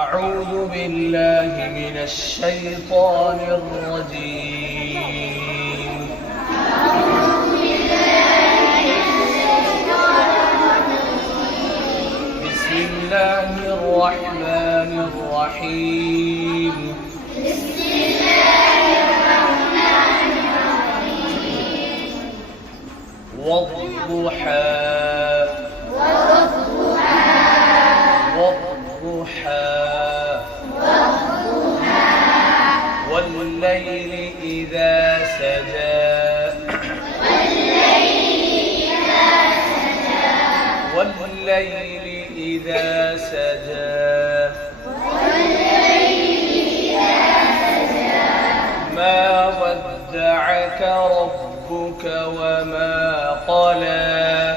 أعوذ بالله من الشيطان الرجيم. بسم الله الرحمن الرحيم. والضحى والليل إذا سجى ما ودعك ربك وما قلى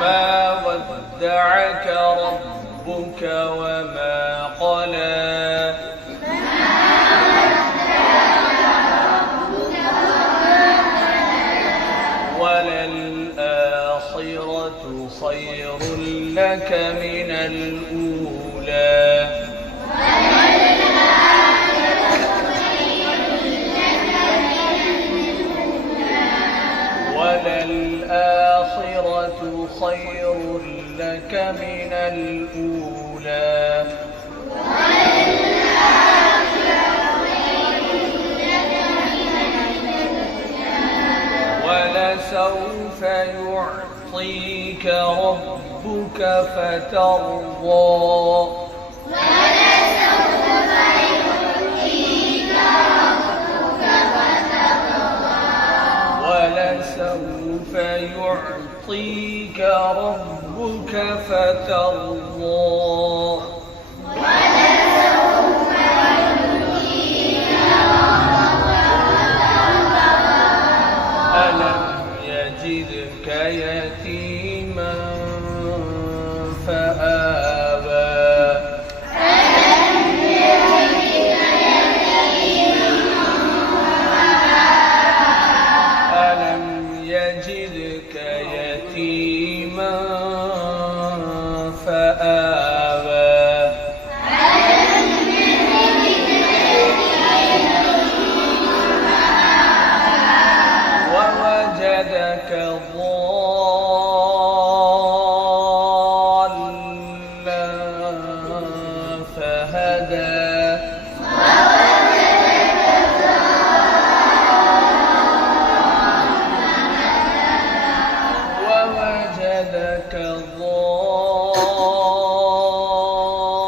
ما ودعك ربك وما قلى وللآخرة خير لك من الأولى وللآخرة خير لك من الأولى ولسوف يعطيك ربك فترضى ولسوف يعطيك ربك فترضى ألم يجدك يتيما فآوى ألم يجدك يتيما فآوى ووجدك ضالا فهدى ووجدك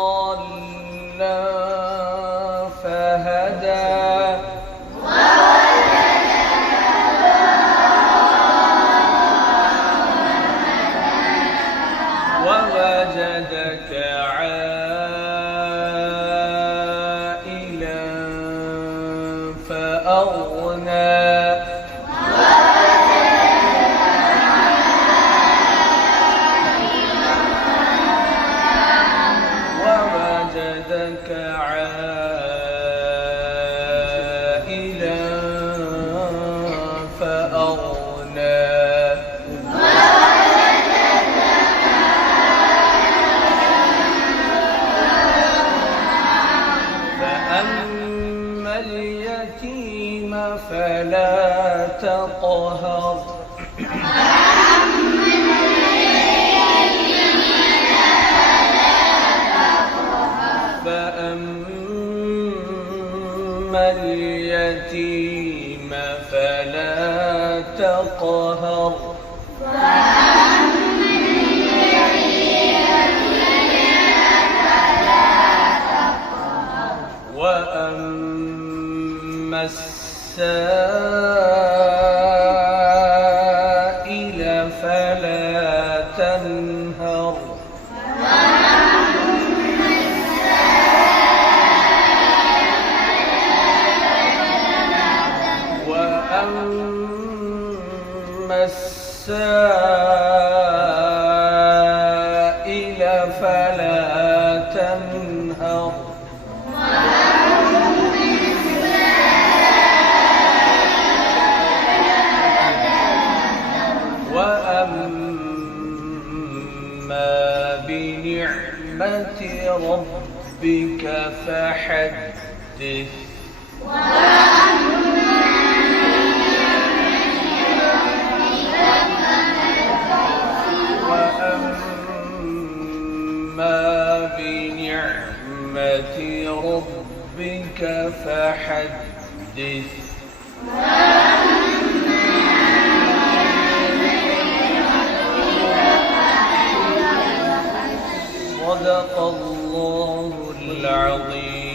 ضالا فهدى ووجدك عائلا فأغنى ووجدك عائلا فأغنى فأما اليتيم فلا تقهر فأما اليتيم فلا تقهر وأما السائل فلا تنهر وأما السائل فلا تنهر وأما بنعمة ربك فحدث وأما بنعمة ربك فحدث صدق الله العظيم.